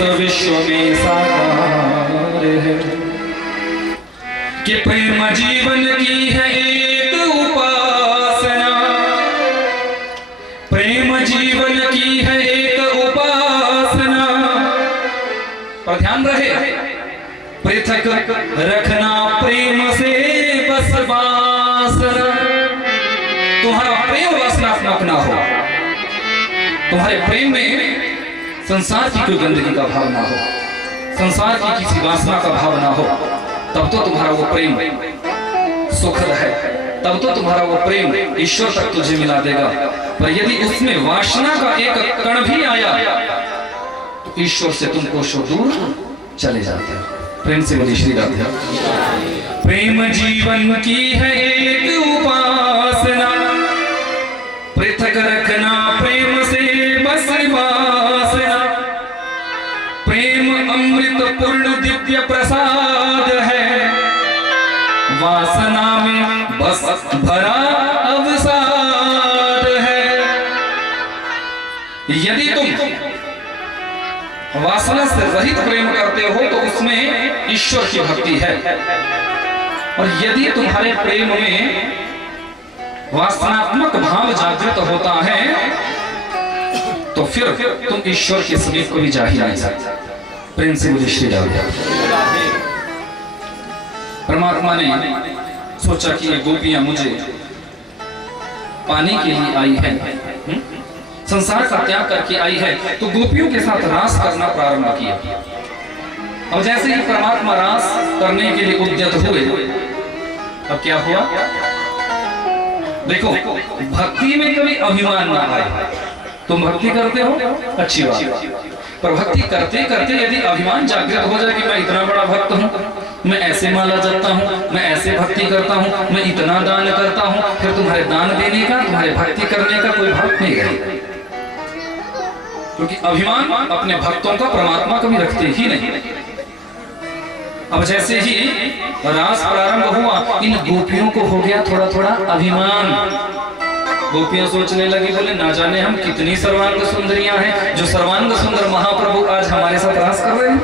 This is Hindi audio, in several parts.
विश्व में साकार है कि प्रेम जीवन की है एक उपासना, प्रेम जीवन की है एक उपासना। पर ध्यान रहे, पृथक रखना प्रेम से बस वासना। तुम्हारा प्रेम वासनात्मक ना हो, तुम्हारे प्रेम में संसार की कोई गंदगी का भाव ना हो, संसार की किसी वासना का भाव ना हो, तब तो तुम्हारा वो प्रेम सुखद है, तब तो तुम्हारा वो प्रेम ईश्वर तक तुझे मिला देगा। पर यदि उसमें वासना का एक कण भी आया तो ईश्वर से तुम कोसों दूर चले जाते हो। प्रेम से बोलिए श्री राधे। प्रेम जीवन की है एक उपासना, पृथक रखना प्रेम से बस वासना। प्रेम अमृत पूर्ण दिव्य प्रसाद है, वासना में बस भरा अवसाद है। यदि तुम वासना से रहित प्रेम करते हो तो उसमें ईश्वर की भक्ति है, और यदि तुम्हारे प्रेम में वासनात्मक भाव जागृत होता है तो फिर तुम ईश्वर के समीप को भी जा ही नहीं सकते। प्रेम से मुझे श्री राधे। परमात्मा ने सोचा कि ये गोपियां मुझे पाने के लिए आई है, संसार का त्याग करके आई है, तो गोपियों के साथ रास करना प्रारंभ किया। और जैसे ही परमात्मा रास करने के लिए उद्यत हुए, अब क्या हुआ? देखो, भक्ति में कभी अभिमान ना आए। तुम भक्ति करते हो, अच्छी बात, पर भक्ति करते करते यदि अभिमान जागृत हो जाए कि मैं इतना बड़ा भक्त हूँ, मैं ऐसे माला जपता हूँ, मैं ऐसे भक्ति करता हूँ, मैं इतना दान करता हूँ, फिर तुम्हारे दान देने का, तुम्हारे भक्ति करने का कोई भाव नहीं रहेगा। क्योंकि अभिमान अपने भक्तों का परमात्मा कभी रखते ही नहीं। अब जैसे ही रास प्रारंभ हुआ, इन गोपियों को हो गया थोड़ा थोड़ा अभिमान। गोपियां सोचने लगी, बोले ना जाने हम कितनी सर्वांग सुंदरियां हैं, जो सर्वांग सुंदर महाप्रभु आज हमारे साथ रास कर रहे हैं।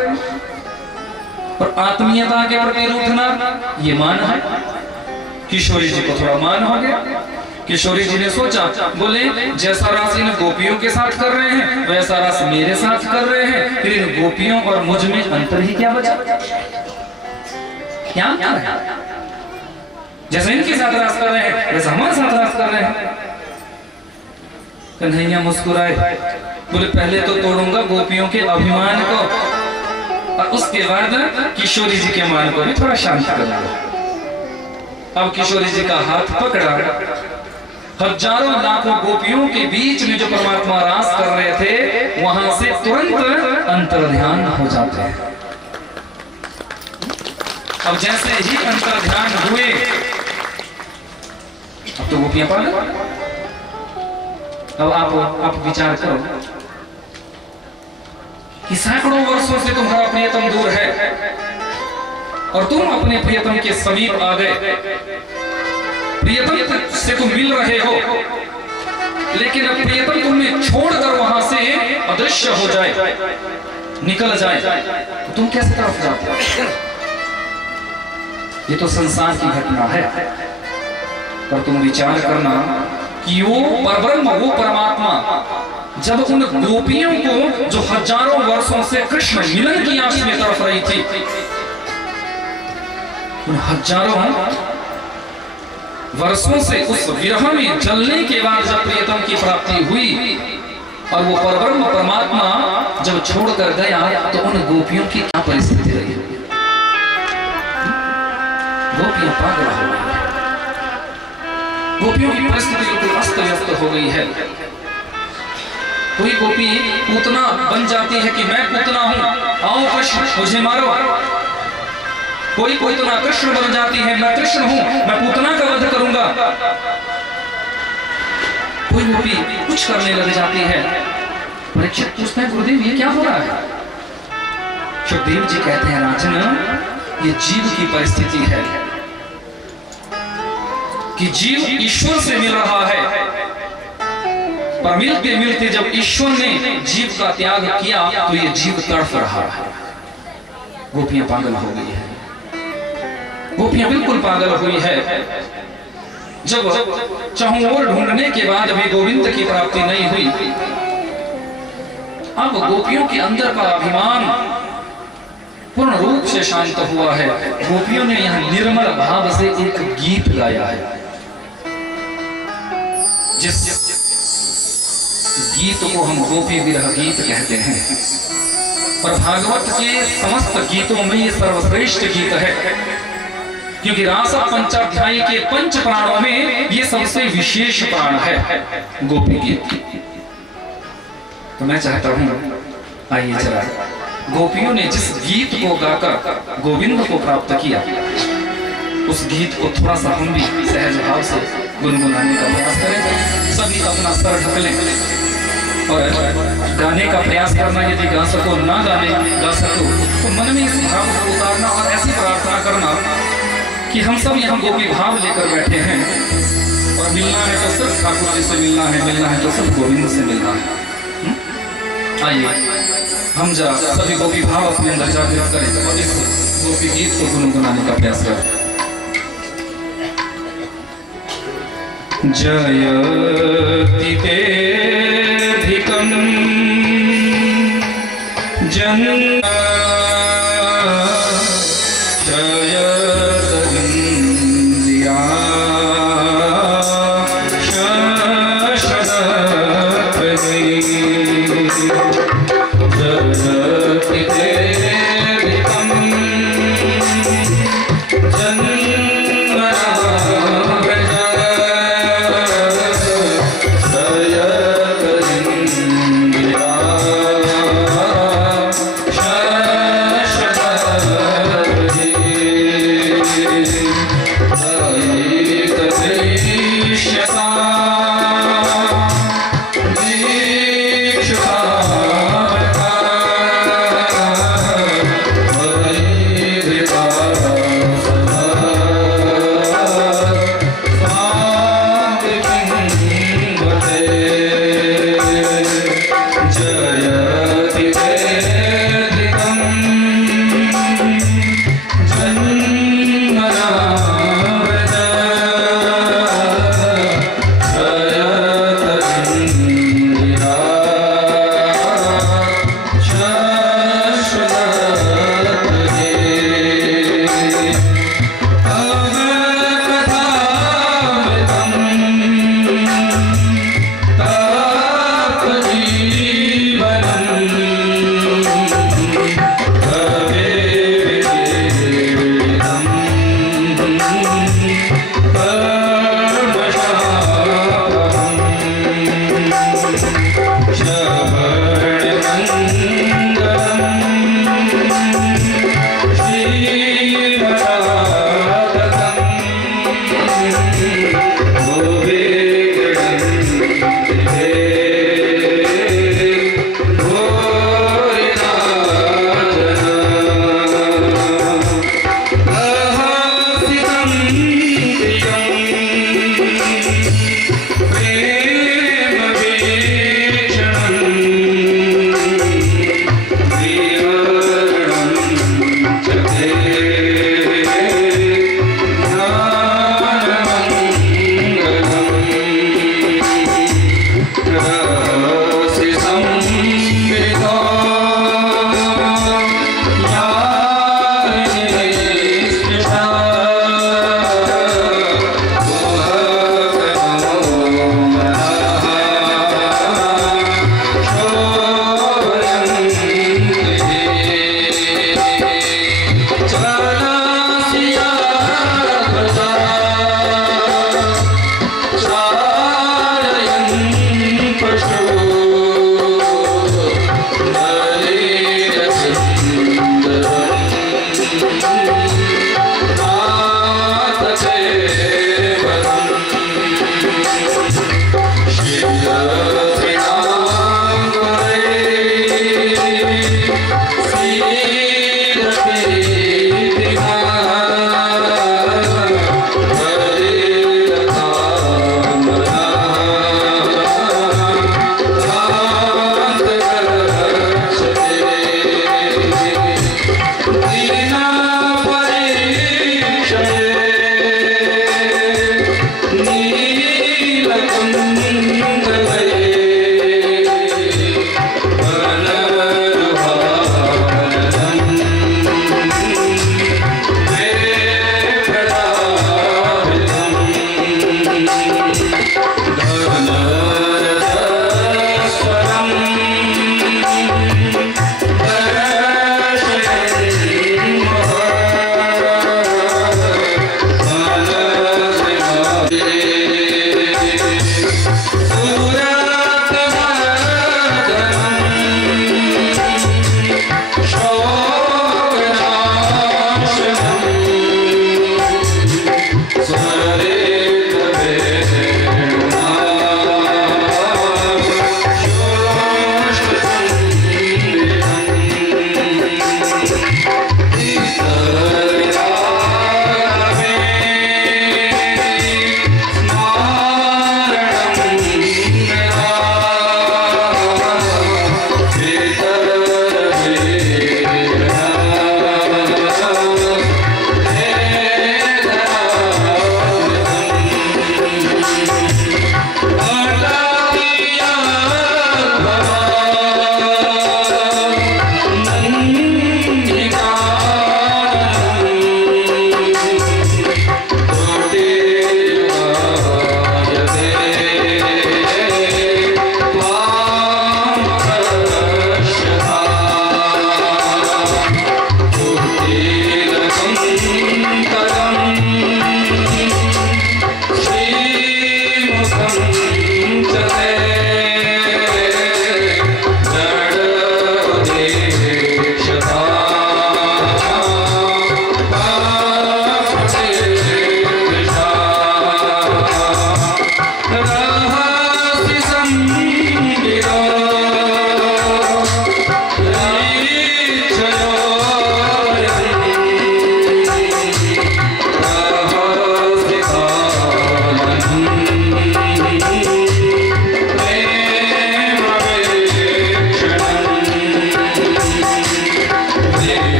और आत्मीयता के प्रति रूठना ये मान है। किशोरी जी को थोड़ा मान हो गया। किशोरी जी ने सोचा, बोले जैसा रास इन गोपियों के साथ कर रहे हैं वैसा रास मेरे साथ कर रहे हैं, फिर इन गोपियों और मुझ में अंतर ही क्या बचा? क्या है? जैसे इनके साथ रास कर रहे हैं वैसा हमारे साथ रास कर रहे हैं। कन्हैया मुस्कुराए, बोले पहले तो तोड़ूंगा गोपियों के अभिमान को, और उसके बाद किशोरी जी के मान को भी थोड़ा शांत करूंगा। अब किशोरी जी का हाथ पकड़ा, हजारों लाखों गोपियों के बीच में जो परमात्मा रास कर रहे थे वहां से तुरंत अंतर ध्यान हो जाते हैं। अब जैसे ही अंतर ध्यान हुए, अब तो गोपियां पागल। अब आप विचार करो कि सैकड़ों वर्षों से तुम्हारा प्रियतम दूर है और तुम अपने प्रियतम के समीप आ गए, प्रियतम से तुम मिल रहे हो, लेकिन अब प्रियतम तुम्हें छोड़कर वहां से अदृश्य हो जाए, निकल जाए, तो तुम कैसे तरफ जाते हो? ये तो संसार की घटना है। पर तुम विचार करना कि वो परब्रह्म, वो परमात्मा जब उन गोपियों को जो हजारों वर्षों से कृष्ण मिलन की आस में तरफ रही थी, उन हजारों वर्षों से उस विरह में जलने के बाद जब प्रियतम की प्राप्ति हुई और वो परब्रह्म परमात्मा जब छोड़कर गया, तो उन गोपियों की क्या परिस्थिति रही? गोपियां पागल हो गई है। गोपियों की परिस्थिति बिल्कुल अस्त व्यस्त हो गई है। कोई गोपी पूतना बन जाती है कि मैं पूतना हूं, आओ कृष्ण मुझे मारो। कोई पूतना कृष्ण बन जाती है, मैं कृष्ण हूं, मैं पूतना का वध करूंगा। कोई गोपी कुछ करने लग जाती है। परीक्षित पूछते हैं, गुरुदेव ये क्या हो रहा है? सुखदेव जी कहते हैं, राजन ये जीव की परिस्थिति है कि जीव ईश्वर से मिल रहा है पर मिलते मिलते जब ईश्वर ने जीव का त्याग किया तो ये जीव तड़फ रहा है। गोपियां पागल हो गई है, गोपियां बिल्कुल पागल हुई है। जब चाहों ओर ढूंढने के बाद भी गोविंद की प्राप्ति नहीं हुई, अब गोपियों के अंदर का अभिमान पूर्ण रूप से शांत हुआ है। गोपियों ने यहां निर्मल भाव से एक गीत गाया है, जिस गीत को हम गोपी विरह गीत कहते हैं। और भागवत के समस्त गीतों में ये सर्वश्रेष्ठ गीत है, क्योंकि रास पंचाध्यायी के पंच प्राणों में ये सबसे विशेष प्राण है गोपी गीत। तो मैं चाहता हूं, आइए जरा गोपियों ने जिस गीत को गाकर गोविंद को प्राप्त किया, उस गीत को थोड़ा सा हम भी सहज भाव से गुनगुनाने का प्रयास करें। सभी अपना सर ढक लें और गाने का प्रयास करना। यदि गा सको, ना गा सको तो मन में इस भाव को उतारना और ऐसी प्रार्थना करना कि हम सब यहाँ गोपी भाव लेकर बैठे हैं और मिलना है तो सिर्फ ठाकुर जी से मिलना है, मिलना है तो सिर्फ गोविंद से मिलना है। आइए हम जरा सभी गोपी भाव अपने अंदर जागृत करें और इस गोपी गीत को गुनगुनाने का प्रयास करें। जयति तेऽधिकं जन्म Shara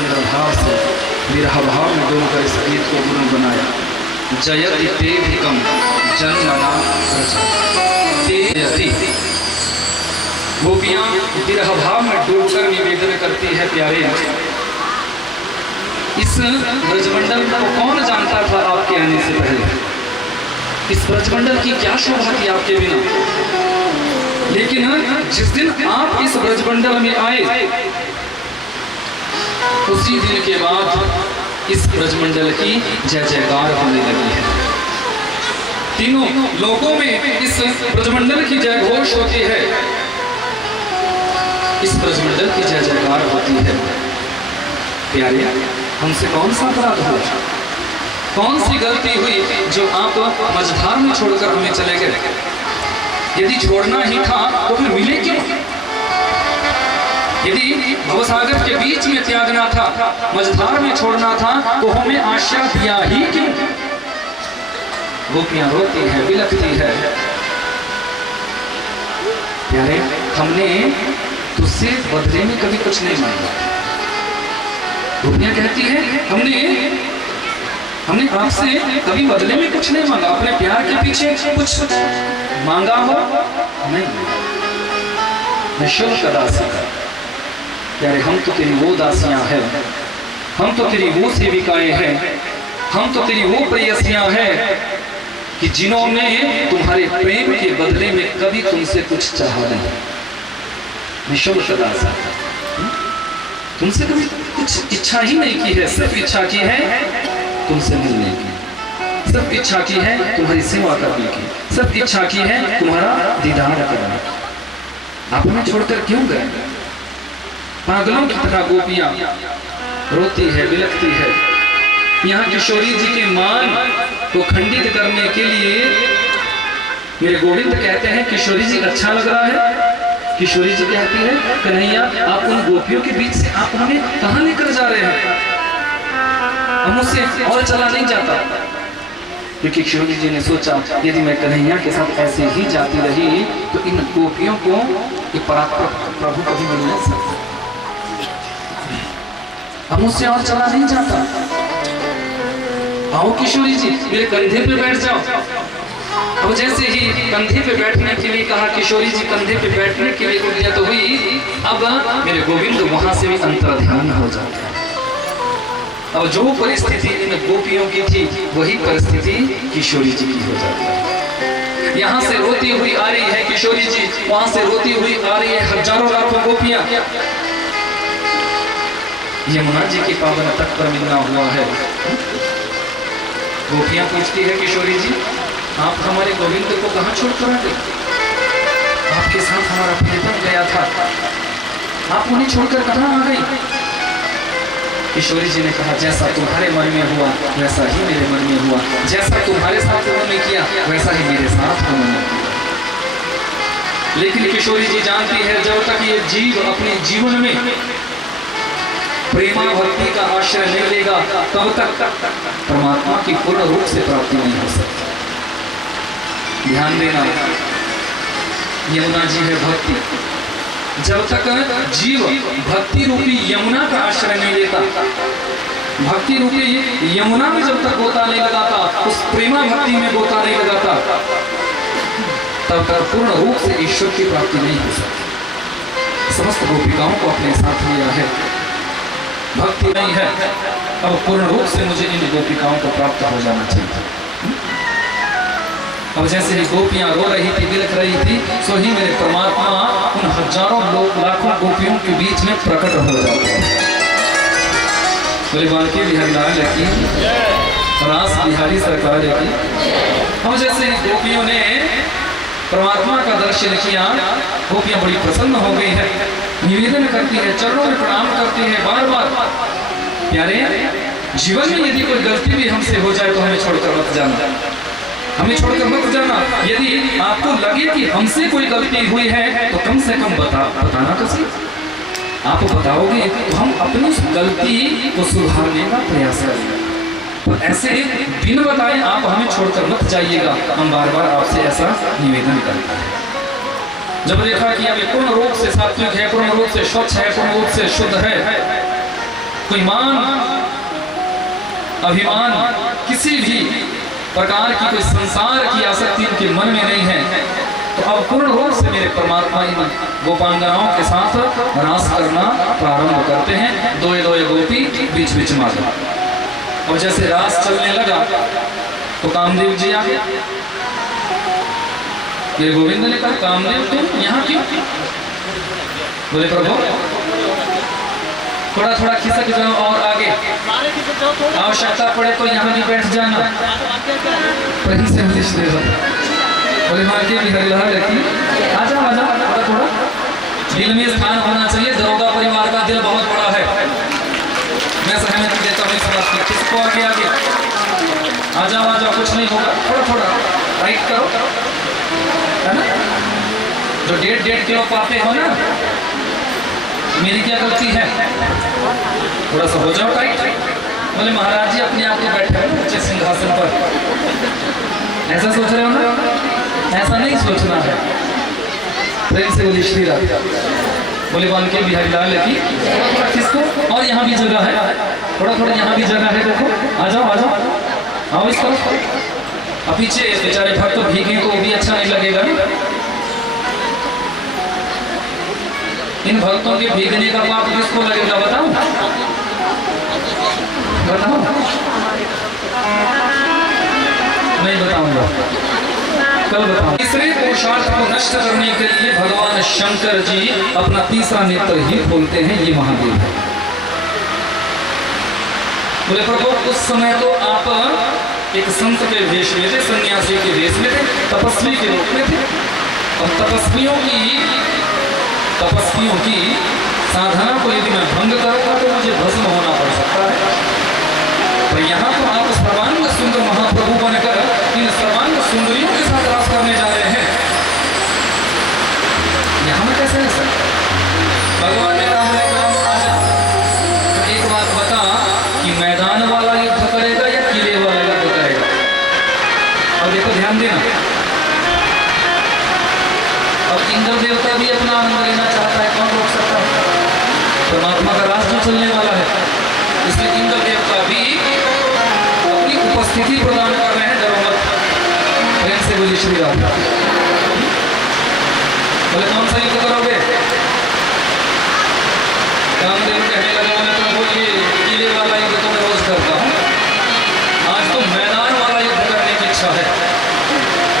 सुंदर भाव से विरह भाव में डूबकर इस गीत को गुरु बनाया। जयति तेभिकम जनमना तेयति। गोपियां विरह भाव में डूबकर निवेदन करती है, प्यारे इस ब्रजमंडल को कौन जानता था आपके आने से पहले? इस ब्रजमंडल की क्या शोभा थी आपके बिना? लेकिन जिस दिन आप इस ब्रजमंडल में आए, उसी दिन के बाद इस ब्रजमंडल की जय जयकार होने लगी है। तीनों लोगों में इस ब्रजमंडल की जय घोष होती है, इस ब्रजमंडल की जय जयकार होती है। प्यारे, हमसे कौन सा अपराध हुआ, कौन सी गलती हुई जो आप मझधार में छोड़कर हमें चले गए? यदि छोड़ना ही था तो फिर मिले क्यों? यदि भवसागर के बीच में त्यागना था, मझधार में छोड़ना था, तो हमें आश्रय दिया ही क्यों? गोपियां रोती है, बिलखती है। प्यारे, हमने तुझसे बदले में कभी कुछ नहीं मांगा। गोपियां कहती है हमने आपसे कभी बदले में कुछ नहीं मांगा, अपने प्यार के पीछे कुछ मांगा हो नहीं। निःशुल्क दासी, प्यारे हम तो तेरी वो दासियां हैं, हम तो तेरी वो सेविकाएं हैं, हम तो तेरी वो प्रेयसियां हैं कि जिन्होंने तुम्हारे प्रेम के बदले में कभी तुमसे कुछ चाहा नहीं। निःशुल्क दासी, तुमसे कभी कुछ इच्छा ही नहीं की है, सिर्फ इच्छा की है तुमसे मिलने की, सिर्फ इच्छा की है तुम्हारी सेवा करने की, सिर्फ इच्छा की है तुम्हारा दीदार करने की। आप हमें छोड़कर क्यों गए? पागलों की तरह गोपियां रोती है, बिलखती है। यहाँ किशोरी जी के मान को खंडित करने के लिए मेरे गोविंद कहते हैं, किशोरी जी अच्छा लग रहा है? किशोरी जी कहती है, कन्हैया आप उन गोपियों के बीच से आप हमें कहां लेकर जा रहे हैं? हम उससे और चला नहीं जाता। क्योंकि किशोरी जी ने सोचा, यदि मैं कन्हैया के साथ ऐसे ही जाती रही तो इन गोपियों को ये परात्पर प्रभु कभी मिल नहीं सकता। हम उससे और चला नहीं जाता। आओ किशोरी जी, मेरे कंधे पे बैठ जाओ। अब जैसे ही कंधे पे बैठने के लिए कहा, किशोरी जी कंधे पे बैठने के लिए उद्यत हुई। अब मेरे गोविंद वहां से भी अंतर्ध्यान हो जाता है। अब जो परिस्थिति इन गोपियों की थी, वही परिस्थिति किशोरी जी की हो जाती है। यहाँ से रोती हुई आ रही है किशोरी जी, वहां से रोती हुई आ रही है हजारों लाखों गोपियां। यमुना जी के पावन तट पर मिलना हुआ है। गोपियां पूछती है, किशोरी जी आप हमारे गोविंद को कहाँ छोड़ कर आ गए? आपके साथ हमारा प्रीतम गया था, आप उन्हें छोड़कर कहाँ आ गई? किशोरी जी ने कहा, जैसा तुम्हारे मन में हुआ वैसा ही मेरे मन में हुआ, जैसा तुम्हारे साथ उन्होंने किया वैसा ही मेरे साथ उन्होंने किया। लेकिन किशोरी जी जानती है, जब तक ये जीव अपने जीवन में प्रेमा भक्ति का आश्रय नहीं लेगा, तब तक परमात्मा की पूर्ण रूप से प्राप्ति नहीं हो सकती। ध्यान देना, यमुना जी है भक्ति। जब तक जीव भक्ति रूपी यमुना का आश्रय नहीं लेता, भक्ति रूपी यमुना में जब तक गोता नहीं लगाता, उस प्रेमा भक्ति में गोता नहीं लगाता, तब तक पूर्ण रूप से ईश्वर की प्राप्ति नहीं हो सकती। समस्त गोपिकाओं को अपने साथ लिया है, भक्ति नहीं है, अब पूर्ण रूप से मुझे इन गोपिकाओं को प्राप्त हो जाना चाहिए। अब जैसे ही गोपियां रो रही थी, बिलख रही थी, सो ही मेरे परमात्मा उन हजारों लोग लाखों गोपियों के बीच में प्रकट हो जाते हैं। बोले बांके बिहारी लाल की, रास बिहारी सरकार की। अब जैसे ही गोपियों ने परमात्मा का दर्शन किया, गोपियां बड़ी प्रसन्न हो गई है, निवेदन करती है, चरणों में प्रणाम करती है बार बार। प्यारे, जीवन में यदि कोई गलती भी हमसे हो जाए तो हमें छोड़कर मत जाना, हमें छोड़कर मत जाना। यदि आपको लगे कि हमसे कोई गलती हुई है तो कम से कम बताना तो सही। आप बताओगे तो हम अपनी उस गलती को सुधारने का प्रयास करेंगे। तो ऐसे बिन बताए आप हमें छोड़कर मत जाइएगा, हम बार बार आपसे ऐसा निवेदन करते हैं। जब देखा कि अब पूर्ण रूप से सात्विक है, पूर्ण रूप से स्वच्छ है, पूर्ण रूप से शुद्ध है, कोई मान अभिमान किसी भी प्रकार की कोई संसार की आसक्ति उनके मन में नहीं है, तो अब पूर्ण रूप से मेरे परमात्मा इन गोपांगनाओं के साथ रास करना प्रारंभ करते हैं। दोए दोए गोपी बीच बीच माता। और जैसे रास चलने लगा तो कामदेव जी आ गया। मेरे गोविंद ने कहा, कामदेव तुम यहाँ क्यों? बोले प्रभु थोड़ा थोड़ा खिसक जाओ और आगे, आवश्यकता पड़े तो यहाँ भी बैठ जाना। वहीं से बोले हाँ के बिहरिया रहती, आजा आजा, थोड़ा थोड़ा दिल में स्थान होना चाहिए। दरोगा परिवार का दिल बहुत बड़ा है, मैं सहमति देता हूँ इस बात की। किसको आगे आगे आ जाओ आ जाओ, कुछ नहीं होगा, थोड़ा थोड़ा राइट करो, है ना। जो 1.5 किलो पाते हो ना, मेरी क्या गलती है, थोड़ा सा हो जाओ टाइट। बोले महाराज जी अपने आप को बैठे हो ऊंचे सिंहासन पर, ऐसा सोच रहे हो ना, ऐसा नहीं सोचना है। प्रेम से बोली श्री राम। बोले बालके बिहारी लाल की किसको, और यहाँ भी जगह है, थोड़ा थोड़ा यहाँ भी जगह है, देखो आ जाओ आ जाओ, आओ इस तरफ। अब पीछे बेचारे भक्त तो भीगे तो भी अच्छा नहीं लगेगा। इन भक्तों के भीगने का पाप किसको लगेगा बताओ, बताओ। नहीं बताऊंगा, कल बताऊंगा। तीसरे पुरुषार्थ को नष्ट करने के लिए भगवान शंकर जी अपना तीसरा नेत्र ही खोलते हैं, ये महादेव है। बोले प्रभु उस समय तो आप एक संत के वेश में थे, सन्यासी के वेश में थे, तपस्वी के रूप में थे। अब तपस्वियों की साधना को यदि मैं भंग करूंगा तो मुझे भस्म होना पड़ सकता है। तो यहाँ तो आप सर्वांग सुंदर महाप्रभु बनकर इन सर्वांग सुंदरियों के साथ रास करने जा रहे हैं, यहाँ में कैसे है सर? भगवान ने कहा आजा, तो एक बात बता कि मैदान वाला युद्ध करेगा या किले वाला युद्ध करेगा? और देखो ध्यान देना, अब इंद्र देवता भी अपना आनंद लेना चाहता है, कौन रोक सकता है? परमात्मा का राज जो चलने वाला है, इसलिए इंद्र देवता भी अपनी उपस्थिति प्रदान कर रहे हैं। डरो मत, प्रेम से बोलिए श्री राम। बोले कौन सा युद्ध करोगे? कामदेव कहने लगे, बोले तुम बोलिए किले वाला युद्ध तो मैं रोज करता हूँ, आज तो मैदान वाला युद्ध करने की इच्छा है।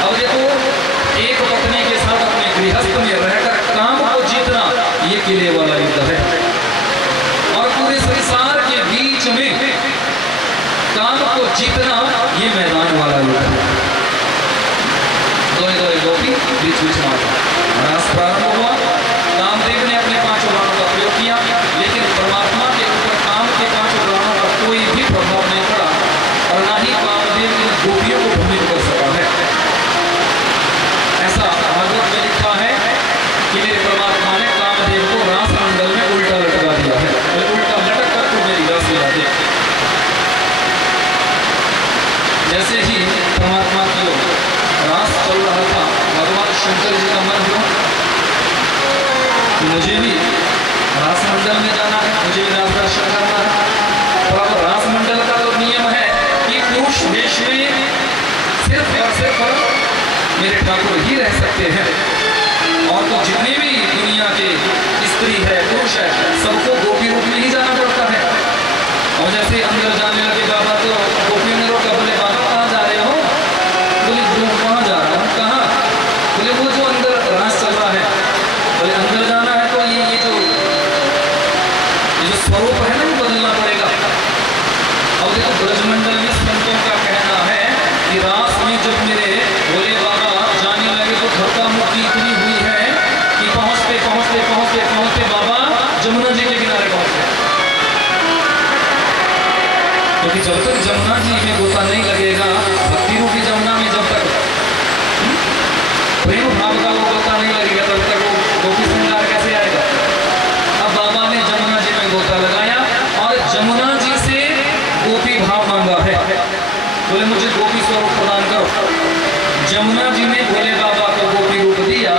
अब देखो एक पत्नी के साथ अपने गृहस्थ में रहकर काम को जीतना, ये किले वाला युद्ध है। और पूरे संसार के बीच में काम को जीतना, ये मैदान वाला युद्ध है। दोए दोए गोपी बीच बीच माता। रास प्रारंभ हुआ, कामदेव ने अपने 5 बाणों का प्रयोग किया, लेकिन परमात्मा के ऊपर काम के 5 बाणों का कोई भी प्रभाव नहीं पड़ा, और ना ही कामदेव इन गोपियों को भ्रमित कर सका है। ऐसा भागवत में लिखा है कि मेरे परमात्मा ने कामदेव को रास मंडल में उल्टा लटका दिया है। उल्टा लटक कर तो मेरी रास मिला दे। जैसे ही परमात्मा की ओर रास चल रहा था, भगवान शंकर जी का मन हुआ मुझे भी रास मंडल में जाना है, मुझे भी रास दर्शन करना है। और अब रास मंडल का तो नियम है कि पुरुष वेश में सिर्फ और सिर्फ मेरे ठाकुर ही रह सकते हैं, और तो जितने भी दुनिया के स्त्री है पुरुष है, सबको गोपी रूप में ही जाना पड़ता है। और जैसे अंदर जाने लगे बाबा तो गोपियों ने रोका, बोले बाबा कहाँ जा रहे हो? बोले कहाँ जा रहा हूँ? कहाँ? बोले वो जो अंदर रास चल रहा है। बोले अंदर जाना है तो ये जो स्वरूप है ना, वो बदलना पड़ेगा। अब देखो ब्रजमंडल में संतों का कहना है कि रास में जब मेरे भोले बाबा जाने लगे तो धक्का मुक्की इतनी हुई है कि पहुंचते पहुंचते पहुंचते पहुंचते बाबा जमुना जी के किनारे पहुंच गए। क्योंकि जब तक जमुना जी में गोता नहीं लगेगा, भक्ति रूपी जमुना में जब तक प्रेम भाव का वो गोता नहीं लगेगा, तब तक वो गोपी श्रृंगार कैसे आएगा? अब बाबा ने जमुना जी में गोता लगाया और जमुना जी से गोपी भाव मांगा है। बोले मुझे गोपी स्वरूप प्रदान करो। जमुना जी ने भोले बाबा को गोपी रूप दिया।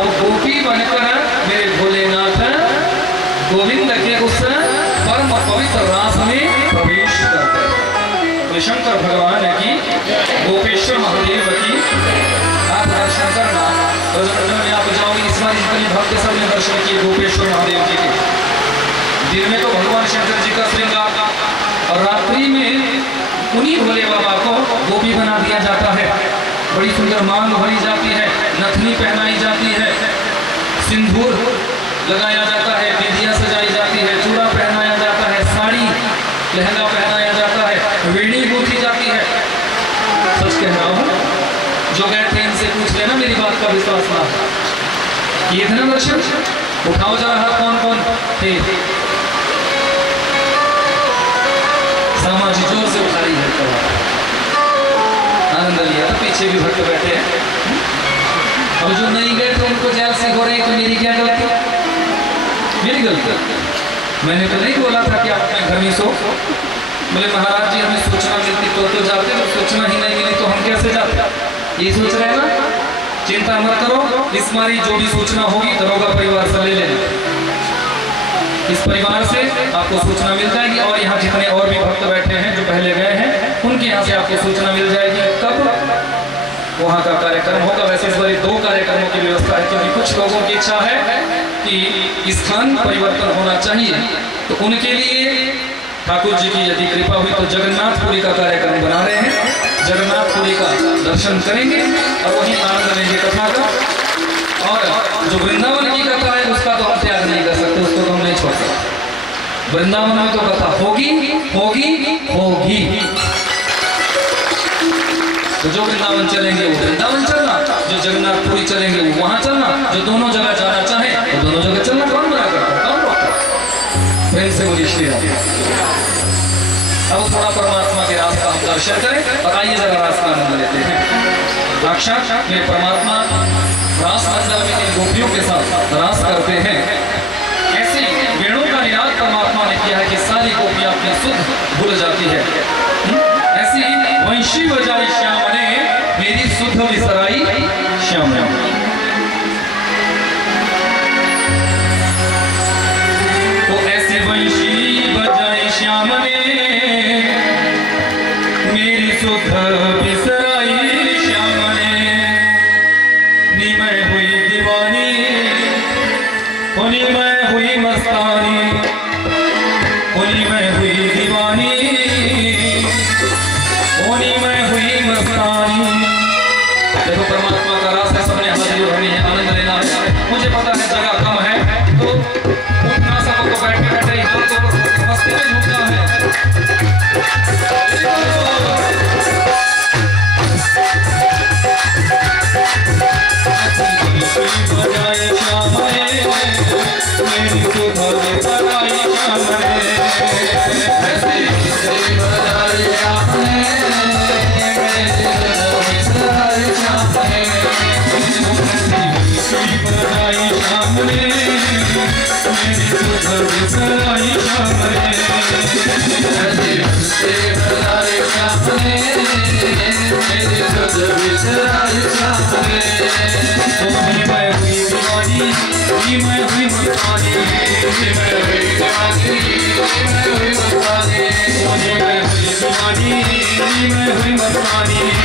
अब गोपी बनकर मेरे भोलेनाथ गोविंद के उस श्री शंकर भगवान की, गोपेश्वर महादेव की आप दर्शन करना। ब्रजमंडल में आप जाओगे, इस बार जितने भक्त सबने दर्शन किए गोपेश्वर महादेव जी के। दिन में तो भगवान शंकर जी का श्रृंगार और रात्रि में उन्हीं भोले बाबा को गोपी बना दिया जाता है। बड़ी सुंदर मांग भरी जाती है, नथनी पहनाई जाती है, सिंदूर लगाया जाता है, बिंदिया सजाई जाती है, चूड़ा पहनाया जाता है, साड़ी लहंगा पहनाया जाता है, वेणी गूंथी जाती है। सच कह रहा हूँ, जो गए थे इनसे पूछ लेना, मेरी बात का विश्वास ना। किए थे ना दर्शन? उठाओ जरा हाथ, कौन कौन थे? सामाजिक जोर से उठाई है, आनंद लिया था। पीछे भी भक्त बैठे हैं। अब जो नहीं गए तो उनको जेल से हो रहे, तो मेरी क्या गलती? मेरी गलती? मैंने तो नहीं बोला था कि आप अपने घर में सो। बोले महाराज जी हमें सूचना मिलती तो जाते, तो सूचना ही नहीं मिली तो हम कैसे जाते? ये सोच रहे हैं ना? चिंता मत करो, इस बारी जो भी सूचना होगी दरोगा परिवार से ले लेना। इस परिवार से आपको सूचना मिल जाएगी, और यहाँ जितने और भी भक्त बैठे हैं जो पहले गए हैं, उनके यहाँ से आपको सूचना मिल जाएगी कब वहाँ का कार्यक्रम होगा। वैसे इस बार 2 कार्यक्रमों की व्यवस्था है, क्योंकि कुछ लोगों की इच्छा है कि स्थान परिवर्तन होना चाहिए, तो उनके लिए ठाकुर जी की यदि कृपा हुई तो जगन्नाथपुरी का कार्यक्रम बना रहे हैं। जगन्नाथपुरी का दर्शन करेंगे और वहीं आनंद लेंगे कथा का। और जो वृंदावन की कथा है उसका तो हम त्याग नहीं कर सकते, उसको तो हम नहीं छोड़ सकते। वृंदावन में तो कथा होगी होगी होगी। तो जो वृंदावन चलेंगे वो वृंदावन चलना, जो जगन्नाथपुरी चलेंगे वो वहां चलना, जो दोनों जगह जाना चाहे वो दोनों जगह चलना। कौन मना करता है? कौन रोकता? प्रेम से बोलिए श्री राम। अब थोड़ा परमात्मा के रास का हम दर्शन करें और आइए जरा रास का आनंद लेते हैं। साक्षात ये परमात्मा रास मंडल में इन गोपियों के साथ रास करते हैं। ऐसे वेणु का निनाद परमात्मा ने किया है कि सारी गोपियां अपनी सुध भूल जाती है। ऐसी वंशी बजाई श्याम ने मेरी सुध विसराई श्याम ने। तो ऐसी वंशी बजाई श्याम ने मेरी सुध विसराई श्याम ने। नी मैं हुई दीवानी, होनी मैं हुई मस्तानी, होनी मैं हुई दीवानी, होनी मैं हुई मस्तानी। देखो परमात्मा का रास है, सबने हाजिरी भरनी है, आनंद लेना है। मुझे पता है जगह कम है, तो उठना सबको बैठे बैठे हाथ को मस्ती में झूमना है। बजाए श्याम ने मेरी सुध विसराई श्याम ने। बजाए श्याम ने मेरी सुध विसराई श्याम ने। बजाए श्याम ने मेरी सुध विसराई श्याम ने। बजाए श्याम ने मेरी सुध विसराई श्याम ने। मैं हुई दीवानी, मैं हुई मस्तानी, मैं हुई दीवानी, मैं हुई मस्तानी, मैं हुई दीवानी, मैं हुई मस्तानी, मैं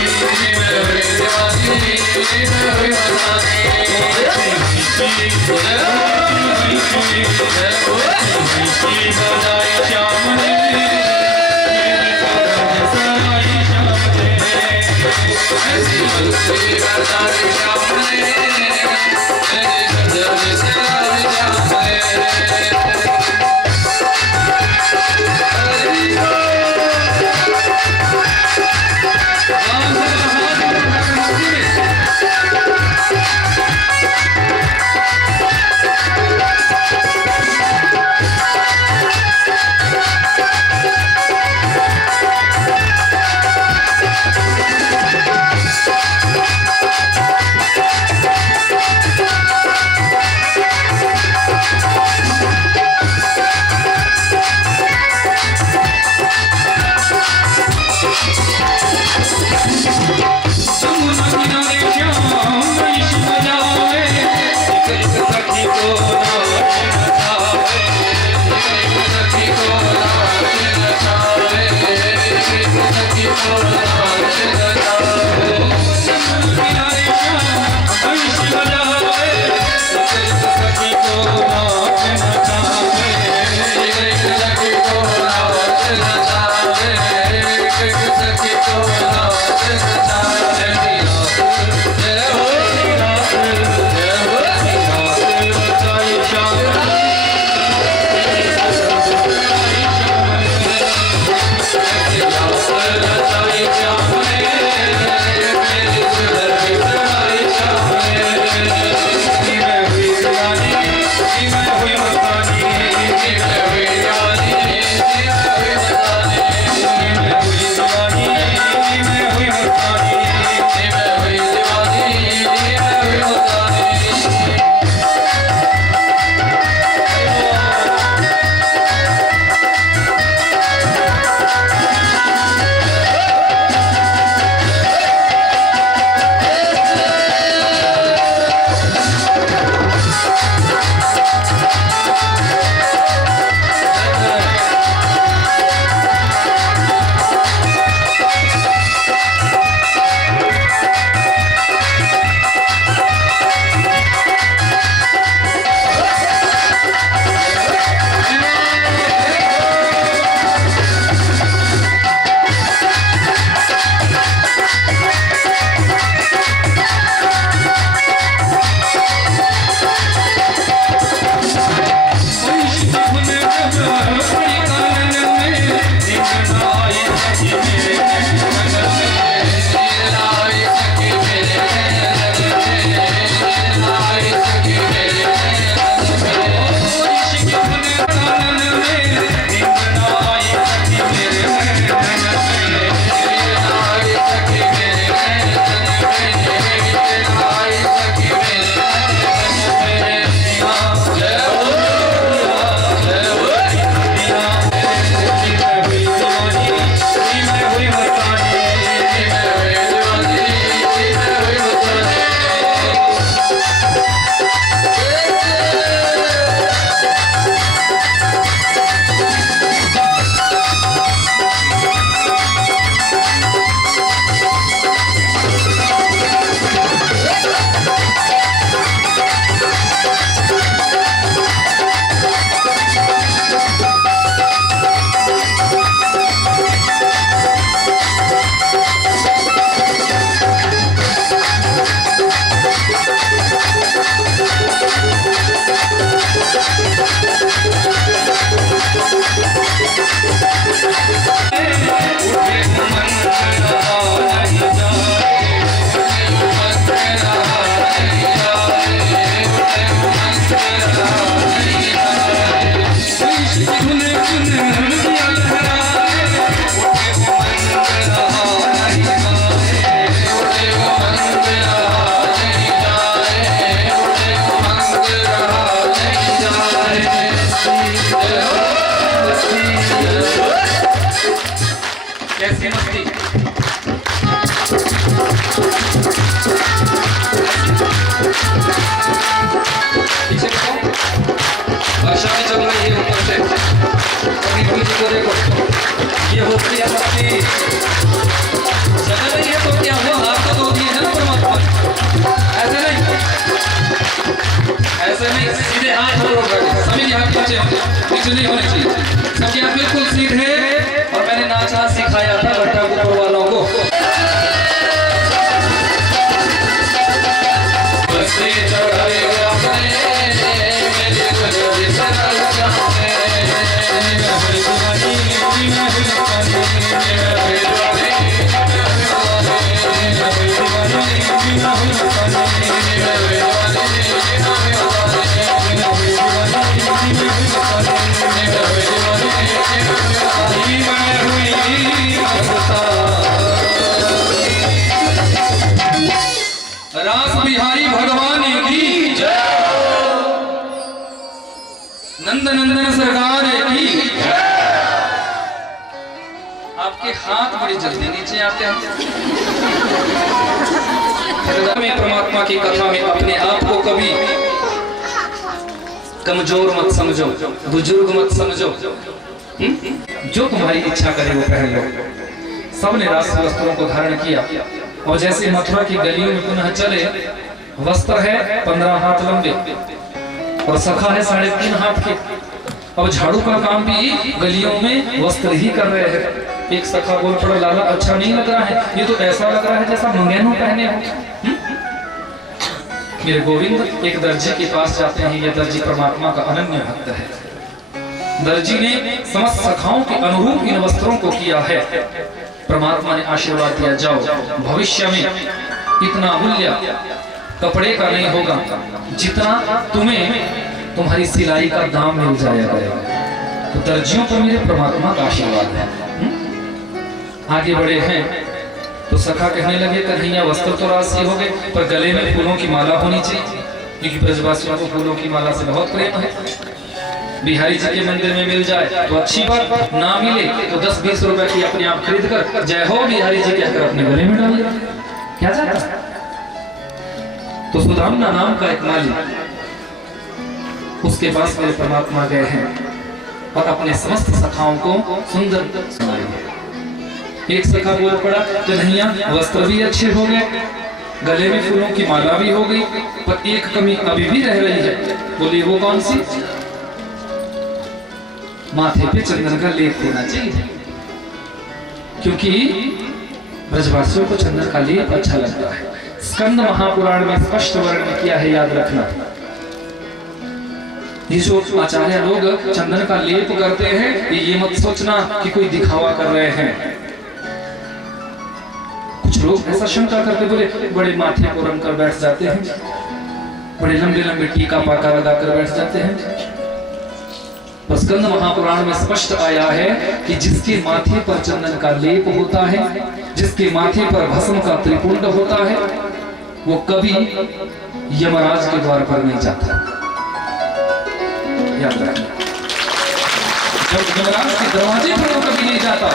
हुई दीवानी, मैं हुई मस्तानी। बजाए श्याम ने मेरी सुध विसराई श्याम ने। ऐसी बंसी बजाए श्याम ने मेरी सुध विसराई श्याम ने। कैसी मस्ती। पीछे वर्षा में चल रही है ऊपर से, अभी पीछे को देखो, ये होती है मस्ती। जगह नहीं है तो क्या हुआ, हाथ तो धो दिए है ना परमात्मा। ऐसे नहीं, ऐसे नहीं, सीधे हाथ धो, सभी हाथ पीछे नहीं होने चाहिए, सबके हाथ बिल्कुल सीधे। और मैंने नाचना सिखाया था भट्टा गुप्पर वालों को। रास बिहारी भगवान की जय, नंद नंदन सरकार की जय। आपके हाथ बड़ी जल्दी नीचे आते हैं। में परमात्मा की कथा में अपने आप को कभी कमजोर मत समझो, बुजुर्ग मत समझो। जो तुम्हारी इच्छा करे वो पहन लो। सबने रास वस्त्रों को धारण किया और जैसे मथुरा की गलियों में पुनः चले, वस्त्र है 15 हाथ लंबे और सखा है 3.5 हाथ के। अब झाड़ू का काम भी गलियों में वस्त्र ही कर रहे हैं। एक सखा बोल पड़ा, लाला अच्छा नहीं लग रहा है, ये तो ऐसा लग रहा है जैसा मंगेनू पहने हो। मेरे गोविंद एक दर्जी के पास जाते हैं। ये दर्जी परमात्मा का अनन्य भक्त है। दर्जी ने समस्त सखाओं के अनुरूप इन वस्त्रों को किया है। परमात्मा ने आशीर्वाद दिया, जाओ भविष्य में इतना मूल्य कपड़े का नहीं होगा जितना तुम्हें तुम्हारी सिलाई का दाम मिल जाएगा। तो दर्जियों पर मेरे परमात्मा का आशीर्वाद है। आगे बढ़े हैं तो सखा कहने लगे, कन्हैया वस्त्र तो राशि हो गए पर गले में फूलों की माला होनी चाहिए, क्योंकि ब्रजवासियों को फूलों की माला से बहुत प्रेम है। बिहारी जी के मंदिर में मिल जाए तो अच्छी बात, ना मिले तो 10-20 रुपए की अपने आप खरीद कर जय हो बिहारी जी कहकर अपने गले में डाल दिया। क्या जाता। तो सुदामना नाम का एक माली, उसके पास मेरे परमात्मा गए हैं और अपने समस्त सखाओं को सुंदर सुनाए। एक सखा बोल पड़ा, कन्हैया वस्त्र भी अच्छे हो गए, गले में फूलों की माला भी हो गई, पर एक कमी अभी भी रह रही है। बोली वो कौन सी? माथे पे चंदन का लेप होना चाहिए, क्योंकि ब्रजवासियों को चंदन का लेप अच्छा लगता है। स्कंद महापुराण में स्पष्ट वर्णन किया है, याद रखना। ये जो आचार्य लोग चंदन का लेप करते हैं, ये मत सोचना कि कोई दिखावा कर रहे हैं। कुछ लोग ऐसा शंका करते, बोले बड़े माथे को रंग कर बैठ जाते हैं, बड़े लंबे लंबे टीका पाका लगा कर बैठ जाते हैं। स्कंद महापुराण में स्पष्ट आया है कि जिसके माथे पर चंदन का लेप होता है, जिसके माथे पर भस्म का त्रिपुंड होता है, वो कभी यमराज के द्वार पर नहीं जाता। याद रखना, जब यमराज के दरवाजे पर वो कभी नहीं जाता।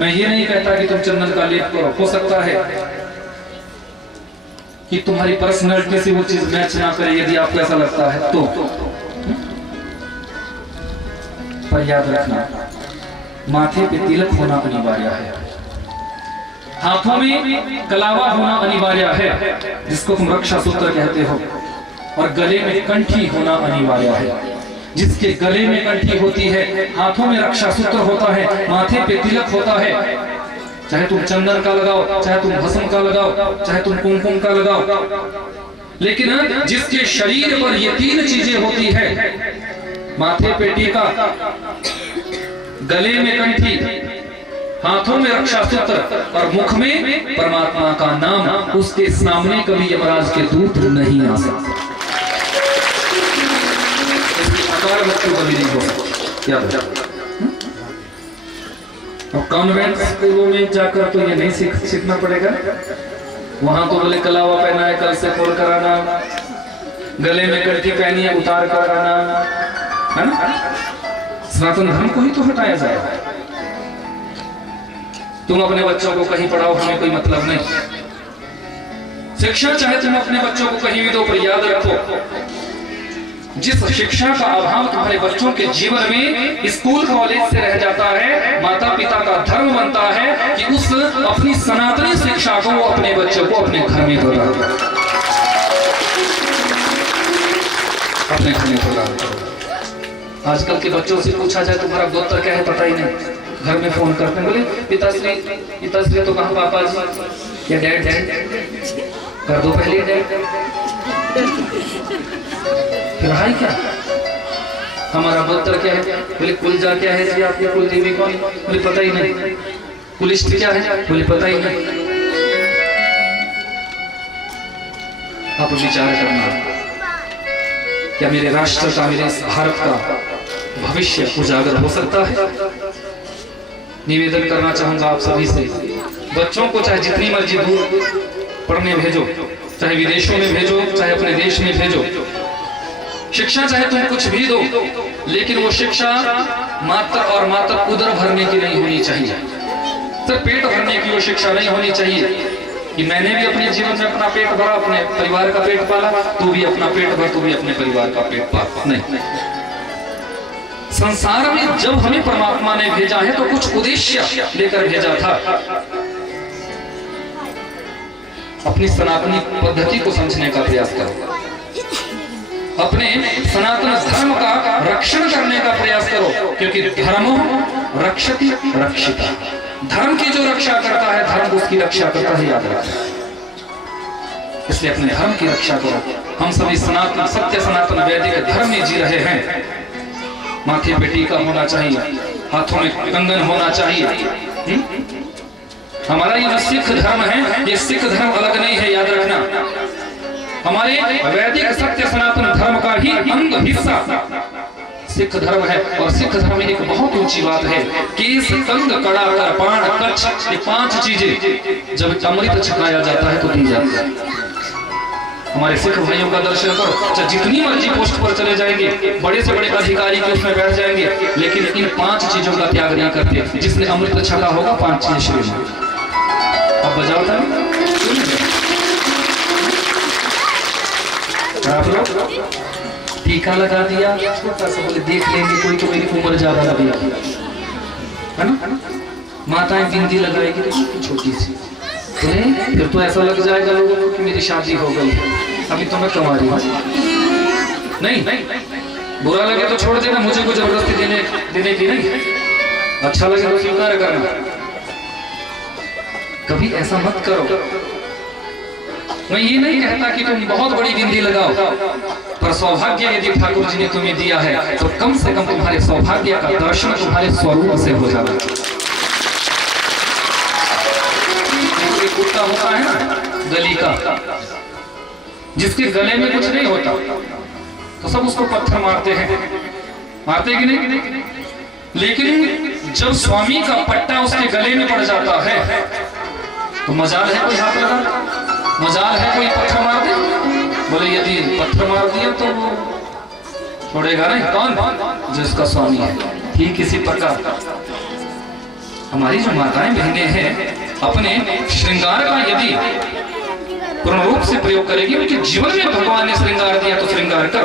मैं ये नहीं कहता कि तुम चंदन का लेप करो, हो सकता है कि तुम्हारी पर्सनैलिटी से वो चीज मैच ना करे, यदि आपको ऐसा लगता है तो। पर याद रखना, माथे पे तिलक होना अनिवार्य है, हाथों में कलावा होना अनिवार्य है, जिसको तुम रक्षा सूत्र कहते हो, और गले में कंठी होना अनिवार्य है। जिसके गले में कंठी होती है, हाथों में रक्षा सूत्र होता है, माथे पे तिलक होता है, चाहे तुम चंदन का लगाओ, चाहे तुम भस्म का लगाओ, चाहे तुम कुमकुम का लगाओ, लेकिन जिसके शरीर पर ये 3 चीजें होती है, माथे पे टीका, गले में कंठी, हाथों में रक्षा सूत्र और मुख में परमात्मा का नाम, उसके सामने कभी यमराज के दूत नहीं आ सकते। अकाल मृत्यु कभी नहीं हो सकती। और कॉन्वेंट स्कूलों में जाकर तो ये नहीं सीखना पड़ेगा। वहां तो बोले कलावा पहना है, कल से खोल कर आना, गले में कंठी पहनी है, उतार कर आना, है ना। सनातन धर्म को ही तो हटाया जाएगा। तुम अपने बच्चों को कहीं पढ़ाओ, हमें कोई मतलब नहीं। शिक्षा चाहे तुम अपने बच्चों को कहीं भी दो, पर याद रखो जिस शिक्षा का अभाव तुम्हारे बच्चों के जीवन में स्कूल कॉलेज से रह जाता है, माता पिता का धर्म बनता है कि उस अपनी सनातनी शिक्षा को वो अपने बच्चों को अपने घर में दोहरा दो, अपने घर में दोहरा दो। आजकल के बच्चों से पूछा जाए तुम्हारा गोत्र क्या है, पता ही नहीं। घर में फोन करते हैं, बोले पिताश्री, पिताश्री तो कहाँ पापा जी या डैड, कर दो पहले डैड, फिर हाई क्या, हमारा गोत्र क्या है, बोले कुलजा क्या है जी, आपकी कुल देवी कौन, बोले पता ही नहीं। कुलिष्ठ क्या है, बोले पता ही नहीं। आप विचार करना, क्या मेरे राष्ट्र का, मेरे इस भारत का भविष्य उजागर हो सकता है? निवेदन करना चाहूंगा आप सभी से, बच्चों को चाहे जितनी मर्जी दूर पढ़ने भेजो, चाहे विदेशों में भेजो, चाहे अपने देश में भेजो, शिक्षा चाहे तुम कुछ भी दो, लेकिन वो शिक्षा मात्र और मात्र उदर भरने की नहीं होनी चाहिए, सिर्फ पेट भरने की वो शिक्षा नहीं होनी चाहिए कि मैंने भी अपने जीवन में अपना पेट भरा, अपने परिवार का पेट पाला, तू भी अपना पेट भर, तू भी अपने परिवार का पेट पाल। नहीं, संसार में जब हमें परमात्मा ने भेजा है तो कुछ उद्देश्य लेकर भेजा था। अपनी सनातनी पद्धति को समझने का प्रयास करो, अपने सनातन धर्म का रक्षण करने का प्रयास करो, क्योंकि धर्मो रक्षति रक्षिता, धर्म की जो रक्षा करता है धर्म उसकी रक्षा करता है, याद रखना। इसलिए अपने धर्म की रक्षा करो। हम सभी सनातन सत्य सनातन वैदिक धर्म में जी रहे हैं। माथे पे टीका होना चाहिए, हाथों में कंगन होना चाहिए। हमारा ये जो सिख धर्म है, ये सिख धर्म अलग नहीं है, याद रखना। हमारे वैदिक सत्य सनातन धर्म का ही अंग हिस्सा सिख धर्म है। और सिख धर्म में एक बहुत ऊंची बात है, केस कंग कड़ा कृपाण कच्छ, ये 5 चीजें जब अमृत छकाया जाता है तो दी जाती है। हमारे सिख भाइयों का दर्शन करो, चाहे जितनी मर्जी पोस्ट पर चले जाएंगे, बड़े से बड़े अधिकारी के उसमें बैठ जाएंगे, लेकिन इन 5 चीजों का त्याग नहीं करते। जिसने अमृत छका होगा 5 चीजें श्री में। अब बजाओ था आप लोग टीका लगा दिया, छोटा सा, बोले देख लेंगे कोई तो मेरी उम्र ज्यादा लगेगी, है ना। माताएं बिंदी लगाएगी तो छोटी सी, फिर तो ऐसा लग जाएगा लोगों को कि मेरी शादी हो गई, अभी तो मैं कमा रही हूँ। नहीं, बुरा लगे तो छोड़ देना, मुझे को जबरदस्ती देने की नहीं, अच्छा लगे तो स्वीकार करना। कभी ऐसा मत करो। मैं ये नहीं कहता कि तुम बहुत बड़ी बिंदी लगाओ, पर सौभाग्य यदि ठाकुर जी ने तुम्हें दिया है तो कम से कम तुम्हारे सौभाग्य का दर्शन तुम्हारे स्वरूप से हो जाना। कुत्ता होता है ना गली का, जिसके गले में कुछ नहीं होता तो सब उसको पत्थर मारते हैं, मारते कि नहीं? लेकिन जब स्वामी का पट्टा उसके गले में पड़ जाता है तो मजाल है कोई हाथ लगा, मजाल है कोई पत्थर मार दे? बोले यदि पत्थर मार दिया तो वो छोड़ेगा नहीं। कौन? जिसका स्वामी है। ठीक इसी प्रकार हमारी जो माताएं बहनें हैं, अपने श्रृंगार का यदि पूर्ण रूप से प्रयोग करेगी, उनके जीवन में भगवान ने श्रृंगार दिया तो श्रृंगार कर।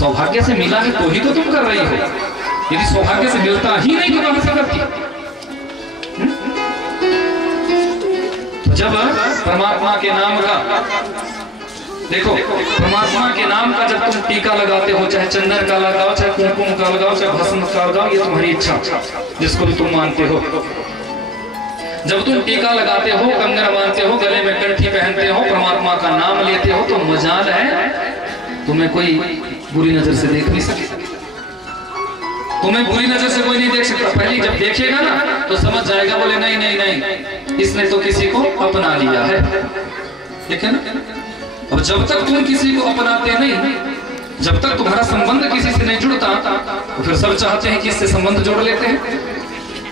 सौभाग्य से मिला है तो ही तो तुम कर रही हो, यदि सौभाग्य से मिलता ही नहीं तो कहां से करती? जब परमात्मा के नाम का, देखो परमात्मा के नाम का जब तुम टीका लगाते हो, चाहे चंदन का लगाओ, चाहे कुमकुम का लगाओ, चाहे भस्म का लगाओ, ये तुम्हारी इच्छा जिसको भी तुम मानते हो। जब तुम टीका लगाते हो, कंगन बांधते हो, गले में कंठी पहनते हो, परमात्मा का नाम लेते हो, तो मजाल है तुम्हें कोई बुरी नजर से देख नहीं सके, तुम्हें बुरी नजर से कोई नहीं देख सकता। पहले जब देखेगा ना तो समझ जाएगा, बोले नहीं नहीं नहीं, इसने तो किसी को अपना लिया है। ठीक है ना? अब जब तक तुम किसी को अपनाते नहीं, जब तक तुम्हारा संबंध किसी से नहीं जुड़ता, तो फिर सब चाहते हैं कि इससे संबंध जोड़ लेते हैं।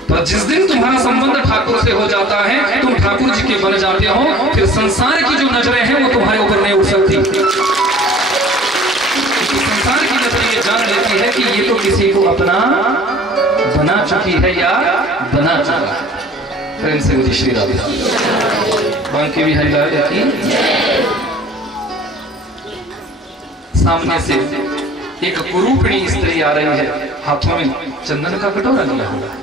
पर जिस दिन तुम्हारा संबंध ठाकुर से हो जाता है, तुम ठाकुर जी के बन जाते हो, फिर संसार की जो नजरें हैं वो तुम्हारे ऊपर नहीं उठ सकती। संसार की नजर ये जान लेती है कि ये तो किसी को अपना बना चुकी है या बना चुका है। प्रेम से मुझे श्री राधे बांके बिहारी लाल की। सामने से एक कुरूपिणी स्त्री आ रही है, हाथों में चंदन का कटोरा लिया हुआ है,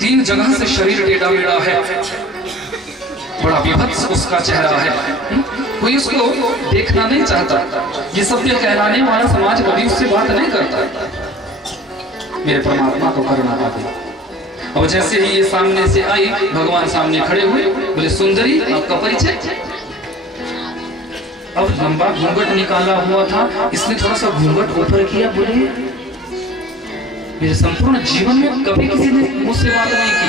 3 जगह से शरीर टेढ़ा मेढ़ा है, बड़ा विभत्स उसका चेहरा है। कोई उसको देखना नहीं चाहता। ये सभ्य कहलाने वाला समाज कभी उससे बात नहीं करता। मेरे परमात्मा को करुणा आ गई। अब जैसे ही ये सामने से आई, भगवान सामने खड़े हुए, बोले सुंदरी आपका परिचय। अब लंबा घूंघट निकाला हुआ था, इसने थोड़ा सा घूंघट ऊपर किया, बोले मेरे संपूर्ण जीवन में कभी किसी ने मुझसे बात नहीं की,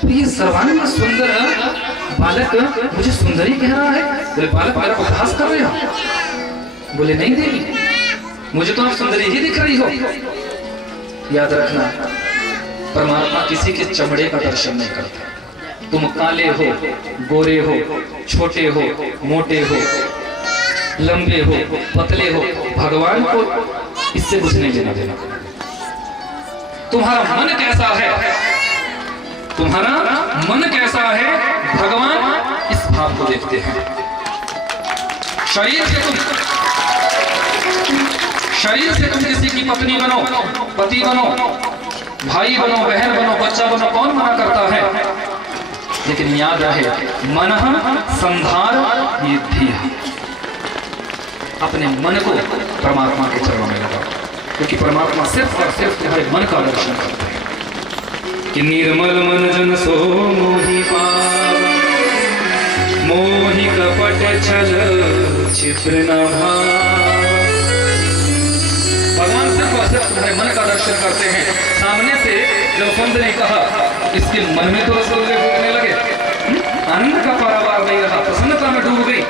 तो ये सर्वांग सुंदर बालक मुझे सुंदरी कह रहा है। बोले बालक मेरा उपहास कर रहे हो? बोले नहीं देवी, मुझे तो आप सुंदरी ही दिख रही हो। याद रखना, परमात्मा किसी के चमड़े का दर्शन नहीं करता। तुम काले हो, गोरे हो, छोटे हो, मोटे हो, लंबे हो, पतले हो, भगवान को इससे कुछ नहीं लेना देना। तुम्हारा मन कैसा है, तुम्हारा मन कैसा है, भगवान इस भाव को देखते हैं। शरीर से तुम किसी की पत्नी बनो, पति बनो, भाई बनो, बहन बनो, बच्चा बनो, कौन मना करता है? लेकिन याद रहे, मनः संधार विद्धि, अपने मन को परमात्मा के चरणों में लगाओ, क्योंकि परमात्मा सिर्फ और सिर्फ तुम्हारे मन का दर्शन करते हैं। कि निर्मल मन जन सो मोहि पाव, मोहि कपट छल छिद्र न भाव। भगवान सिर्फ और सिर्फ तुम्हारे मन का दर्शन करते हैं। सामने से जब सुंदर ने कहा, इसके मन में तो रसगुल्ले फूटने लगे, आनंद का पारावार नहीं रहा, प्रसन्नता में डूब गई।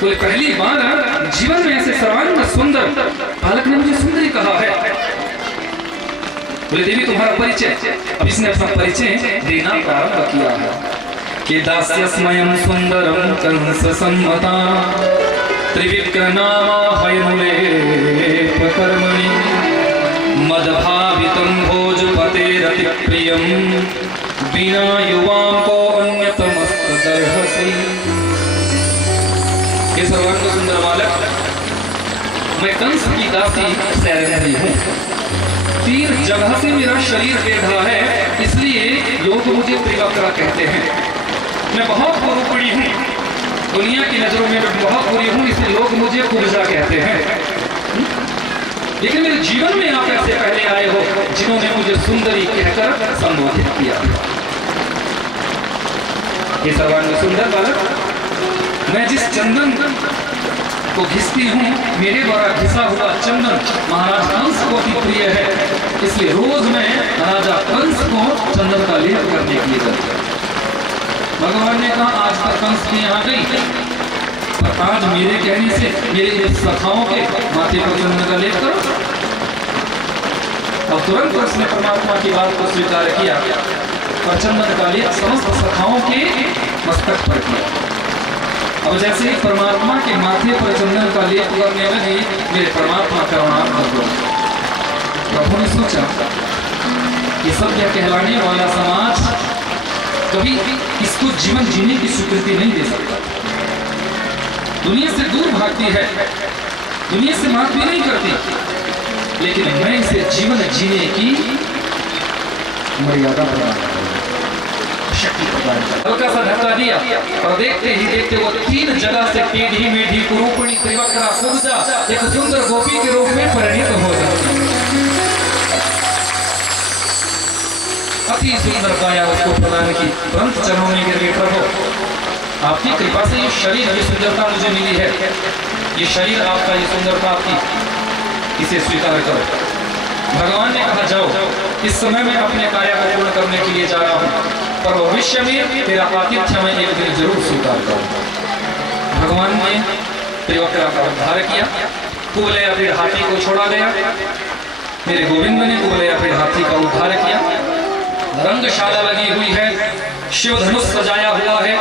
तो पहली बार जीवन में ऐसे सर्वांग सुंदर बालक ने मुझे सुंदरी कहा है। बोले देवी तुम्हारा परिचय। अब इसने अपना परिचय देना प्रारंभ किया है कि दास्यस्मयं सुंदरं कंस सम्मता त्रिविक्रनामा हयमुलेपकर्मणि मदभावितं भोजपतेरतिप्रियं बिना युवां को अन्यतमस्तदर्हसि। ये सर्वांग सुंदर बालक, मैं कंस की दासी सैरंध्री हूँ। 3 जगह से मेरा शरीर टेढ़ा है, इसलिए लोग मुझे त्रिवक्रा कहते हैं। मैं बहुत कुरूपिणी हूँ, दुनिया की नजरों में मैं बहुत बुरी हूँ, इसलिए लोग मुझे कुब्जा कहते हैं। लेकिन मेरे जीवन में आप ऐसे पहले आए हो जिन्होंने मुझे सुंदरी कहकर संबोधित किया। ये सर्वांग सुंदर बालक, मैं जिस चंदन को घिसती हूँ, मेरे द्वारा घिसा हुआ चंदन महाराज कंस को भी प्रिय है, इसलिए रोज मैं राजा कंस को चंदन का लेप करने के लिए जाती हूँ। भगवान ने कहा आज तक कंस के यहाँ गई, पर आज मेरे कहने से मेरे सखाओं के माथे पर चंदन का लेप करो। अब तुरंत उसने परमात्मा की बात को स्वीकार किया और चंदन का लेप समस्त सखाओं के मस्तक पर किया। अब जैसे ही परमात्मा के माथे पर चंदन का लेप करने लगी, मेरे परमात्मा करुणात्मक हो। प्रभु ने सोचा ये सब क्या कहलाने वाला समाज कभी इसको जीवन जीने की स्वीकृति नहीं दे सकता, दुनिया से दूर भागती है, दुनिया से बात भी नहीं करती, लेकिन मैं इसे जीवन जीने की मर्यादा प्रदान करूंगा, शक्ति प्रदान करूंगा। हल्का सा धक्का दिया और देखते ही देखते वो 3 जगह से टेढ़ी मेढ़ी कुरूपिणी त्रिवक्रा कुब्जा एक सुंदर गोपी के रूप में परिणित हो जाती है। अति सुंदर काया उसको प्रदान की, तुरंत चरणों में गिर गए, प्रभु आपकी कृपा से ये शरीर की सुंदरता मुझे मिली है, ये शरीर आपका, ये सुंदरता आपकी, इसे स्वीकार करो। भगवान ने कहा जाओ, इस समय मैं अपने कार्य को पूर्ण करने के लिए जा रहा हूँ, पर भविष्य में तेरा आतिथ्य मैं एक दिन जरूर स्वीकार करूँगा। भगवान ने त्रिवक्रा का उद्धार किया, कुबलया फिर हाथी को छोड़ा गया। मेरे गोविंद ने कुबलया फिर हाथी का उद्धार किया। रंगशाला लगी हुई है, शिव धनुष सजाया हुआ है,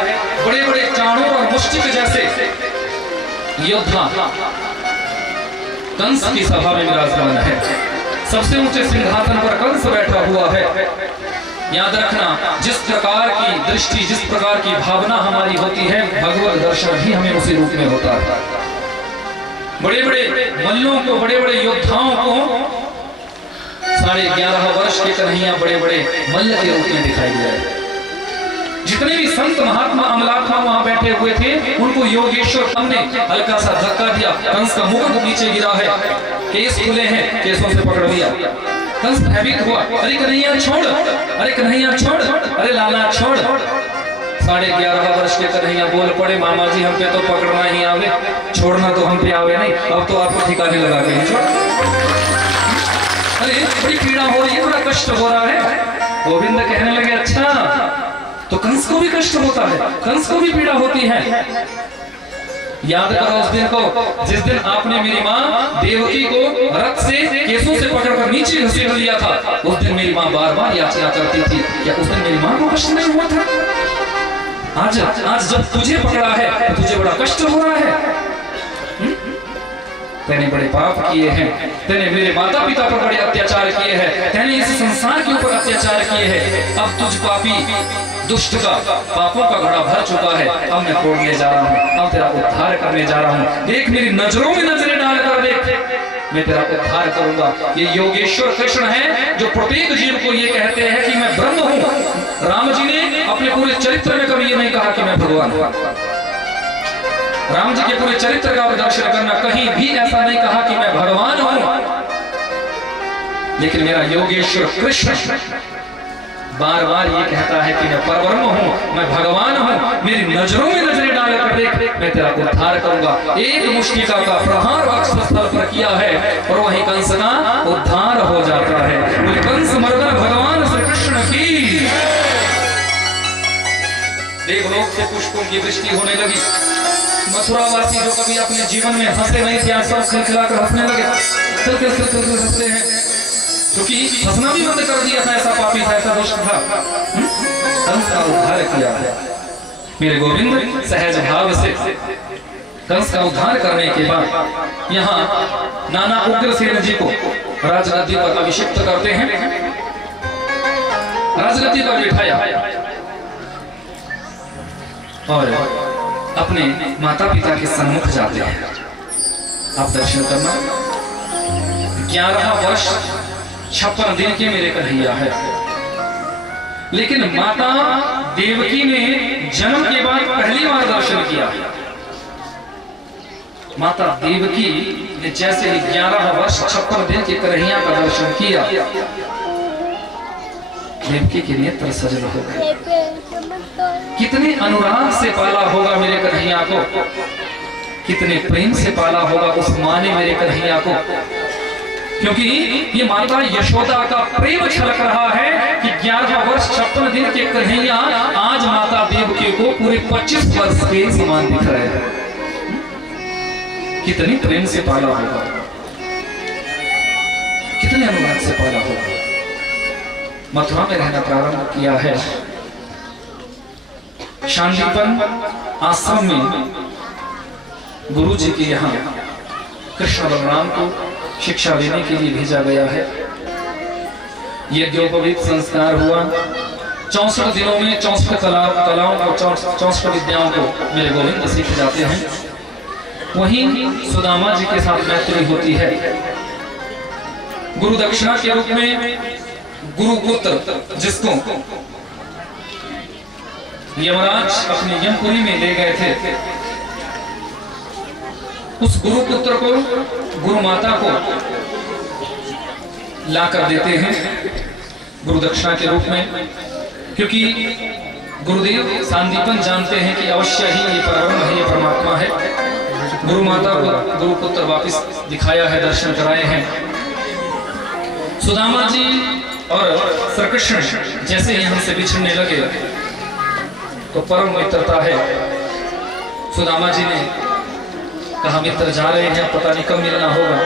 बड़े बड़े चाणों और मुष्टिक जैसे योद्धा कंस की सभा में विराजमान है। सबसे ऊंचे सिंहासन पर कंस बैठा हुआ है। याद रखना, जिस प्रकार की दृष्टि, जिस प्रकार की भावना हमारी होती है, भगवत दर्शन भी हमें उसी रूप में होता है। बड़े बड़े मल्लों को, बड़े बड़े योद्धाओं को 11.5 वर्ष के कन्हैया बड़े बड़े मल्ल के रूप में दिखाई दिया है। जितने भी संत महात्मा अमलात्मा वहां बैठे हुए थे, उनको योगेश्वर हमने हल्का सा धक्का दिया, कंस का मुकुट नीचे गिरा है, केस खुले हैं, केसों से पकड़ लिया। कंस भयभीत हुआ, अरे कन्हैया छोड़, अरे कन्हैया छोड़, अरे लाला छोड़। 11.5 वर्ष के कन्हैया बोल पड़े, मामा जी हम पे तो पकड़ना ही आवे, छोड़ना तो हम पे आवे नहीं, अब तो आपको ठिकाने लगा के छोड़। अरे बड़ी पीड़ा हो रही है, बड़ा कष्ट हो रहा है। गोविंद कहने लगे अच्छा, तो कंस को भी कष्ट होता है, कंस को भी पीड़ा होती है। याद करो उस दिन को, जिस दिन आपने मेरी माँ देवकी को रथ से, केसों से पकड़कर नीचे घसीट लिया था, उस दिन मेरी माँ बार बार याचना करती थी, क्या उस दिन मेरी माँ को कष्ट नहीं हुआ था? आज जब तुझे पकड़ा है तो तुझे बड़ा कष्ट हो रहा है। तेने बड़े पाप किए हैं, तेने मेरे माता पिता पर बड़े अत्याचार किए हैं, तेने इस संसार के ऊपर अत्याचार किए हैं। अब तुझ पापी दुष्ट का पापों का घड़ा भर चुका है, अब मैं फोड़ने जा रहा हूँ, अब तेरा उद्धार करने जा रहा हूँ। देख मेरी नजरों में नजरें डालकर देख, मैं तेरा उद्धार करूंगा। ये योगेश्वर कृष्ण है जो प्रत्येक जीव को ये कहते हैं कि मैं ब्रह्म हूँ। राम जी ने अपने पूरे चरित्र में कभी ये नहीं कहा कि मैं भगवान हूँ। राम जी के पूरे चरित्र का दर्शन करना, कहीं भी ऐसा नहीं कहा कि मैं भगवान हूं। लेकिन मेरा योगेश्वर कृष्ण बार बार ये कहता है कि मैं परब्रह्म हूं, मैं भगवान हूं। मेरी नजरों में नजरें डालकर देख, मैं तेरा उद्धार करूंगा। एक मुष्टिका का प्रहार वक्षस्थल पर किया है और वहीं कंस का उद्धार हो जाता है। बोले कंस मर्दन भगवान श्री कृष्ण की। देवलोक से पुष्पों की वृष्टि होने लगी। मथुरावासी जो कभी अपने जीवन में हंसे नहीं थे, सब खिलखिलाकर हंसने लगे, हंसते हैं, क्योंकि हंसना भी बंद कर दिया था। ऐसा पापी था, ऐसा दुष्ट था। कंस का उद्धार किया है मेरे गोविंद सहज भाव से। कंस का उद्धार करने के बाद यहाँ नाना उग्रसेन जी को राजगद्दी पर अभिषिक्त करते हैं, राजगद्दी पर बिठाया और अपने माता पिता के सम्मुख जाते हैं। आप दर्शन करना। 11 वर्ष 56 दिन के मेरे कन्हैया है, लेकिन माता देवकी ने जन्म के बाद पहली बार दर्शन किया। माता देवकी ने जैसे ही 11 वर्ष 56 दिन के कन्हैया का दर्शन किया, देवकी के नेत्र सजल हो गए। कितने अनुराग से पाला होगा मेरे कन्हैया को, कितने प्रेम से पाला होगा उस माँ ने मेरे कन्हैया को, क्योंकि ये माता यशोदा का प्रेम छलक रहा है कि 11 वर्ष 56 दिन के कन्हैया आज माता देवकी को पूरे 25 वर्ष के समान दिख रहे हैं। कितनी प्रेम से पाला होगा, कितने अनुराग से पाला होगा। मथुरा में रहना प्रारंभ किया है। शांतिवन आश्रम में गुरु जी के यहाँ कृष्ण बलराम को शिक्षा देने के लिए भेजा गया है। यज्ञोपवीत संस्कार हुआ। 64 दिनों में 64 कलाओं को, 64 विद्याओं को मेरे गोविंद सीख जाते हैं। वहीं सुदामा जी के साथ मैत्री होती है। गुरु दक्षिणा के रूप में गुरुपुत्र, जिसको यमराज अपने यमपुरी में ले गए थे, उस गुरुपुत्र को गुरु माता को लाकर देते हैं गुरु दक्षिणा के रूप में, क्योंकि गुरुदेव सांदीपन जानते हैं कि अवश्य ही ये परब्रह्म है, ये परमात्मा है। गुरु माता को गुरुपुत्र वापस दिखाया है, दर्शन कराए हैं। सुदामा जी और श्री कृष्ण जैसे ही हमसे बिछड़ने लगे तो परम मित्रता है। सुदामा जी ने कहा मित्र जा रहे हैं, पता नहीं कब मिलना होगा।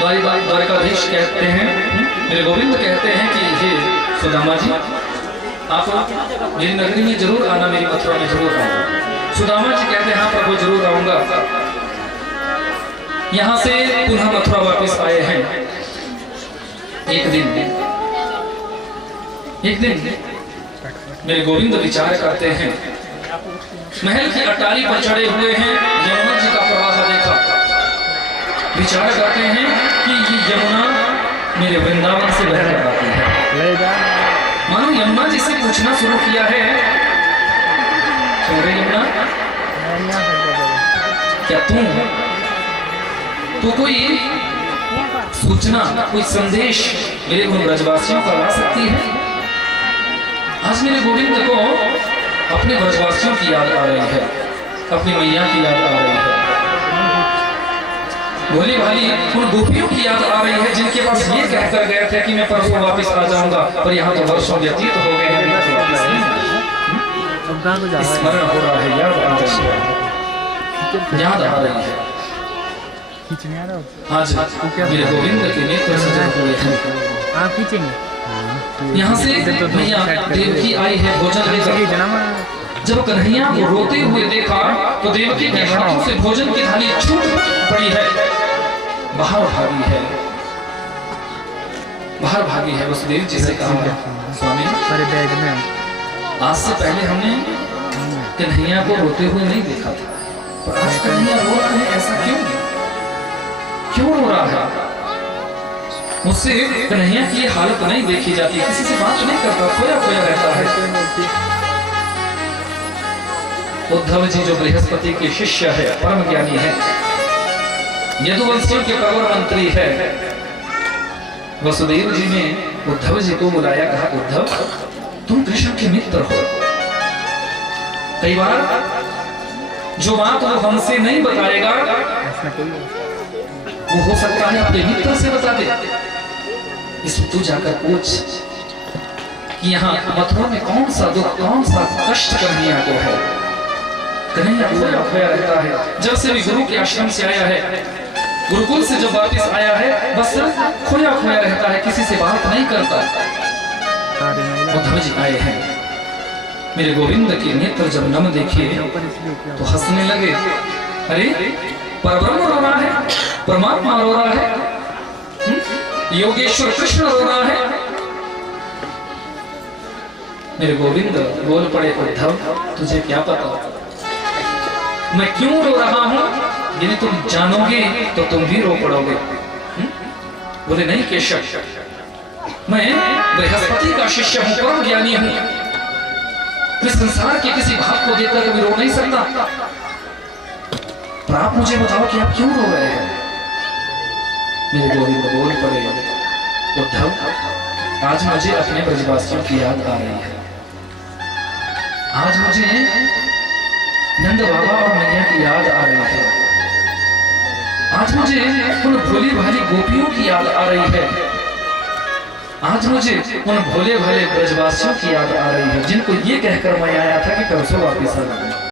द्वारिकाधीश कहते हैं, मेरे गोविंद कहते हैं कि हे सुदामा जी, आप मेरी नगरी में जरूर आना, मेरी मथुरा में जरूर आना। सुदामा जी कहते हैं हाँ प्रभु जरूर आऊंगा। यहाँ से पुनः मथुरा वापस आए हैं। एक दिन एक दिन मेरे गोविंद विचार करते हैं, महल की अटारी पर चढ़े हुए हैं, यमुना जी का प्रवाह देखा, विचार करते हैं कि ये यमुना मेरे वृंदावन से बहकर आती है। मानो यमुना जी से पूछना शुरू किया है, यमुना क्या तू कोई सूचना, कोई संदेश मेरे उन ब्रजवासियों का ला सकती है? आज मेरे गोविंद को अपने ब्रजवासियों की याद आ रही है, अपनी मैया की याद आ रही है, भोली भाली उन गोपियों की याद आ रही है जिनके पास ये कहकर गए थे कि मैं परसों वापस आ जाऊंगा, पर यहाँ तो वर्षों व्यतीत हो गए हैं, स्मरण हो रहा है, याद आ रही है, याद आ रही है। आज मेरे गोविंद के नेत्र सजे हुए हैं। यहाँ से मैया देवकी आई है भोजन लेकर। जब कन्हैया को रोते हुए देखा तो देवकी के हाथों से भोजन की थाली छूट पड़ी है, बाहर भागी है, बाहर भागी है। वसुदेव जी से कहा, स्वामी आज से पहले हमने कन्हैया को रोते हुए नहीं देखा था, पर आज कन्हैया रो रहा है, ऐसा क्यों रो रहा है? मुझसे कन्हैया की हालत नहीं देखी जाती, किसी से बात नहीं करता, खोया खोया रहता है। उद्धव जी जो बृहस्पति के शिष्य है, परम ज्ञानी है, यदुवंशियों के प्रवर मंत्री है, वसुदेव जी ने उद्धव जी को बुलाया, कहा उद्धव तुम कृष्ण के मित्र हो, कई बार जो बात वो हमसे नहीं बताएगा वो हो सकता है अपने मित्र से बता दे। इसमें तू जाकर पूछ कि यहाँ मथुरा में कौन सा दुख, कौन सा कष्ट कन्हैया को है। कन्हैया खोया खोया रहता है, जब से भी गुरु के आश्रम से आया है, गुरुकुल से जब वापस आया है, बस खोया खोया रहता है, किसी से बात नहीं करता। उद्धव जी आए हैं, मेरे गोविंद के नेत्र जब नम देखे तो हंसने लगे। अरे परब्रह्म रो रहा है, परमात्मा रो रहा है, योगेश्वर कृष्ण रो रहा है। मेरे गोविंद बोल पड़े, उद्धव तुझे क्या पता मैं क्यों रो रहा हूं? यदि तुम जानोगे तो तुम भी रो पड़ोगे। बोले नहीं केशव, मैं बृहस्पति का शिष्य हूं, परम ज्ञानी हूं, मैं संसार के किसी भाव को देखकर कभी रो नहीं सकता, पर आप मुझे बताओ कि आप क्यों रो रहे हैं? मेरे गोविंद बोल पड़े, उद्धव आज मुझे अपने ब्रजवासियों की याद आ रही है, आज मुझे नंद बाबा और मैया की याद आ रही है, आज मुझे उन भोली भाली गोपियों की याद आ रही है, आज मुझे उन भोले भाले ब्रजवासियों की याद आ रही है जिनको ये कहकर मैं आया था कि परसों वापिस आ जाऊंगा।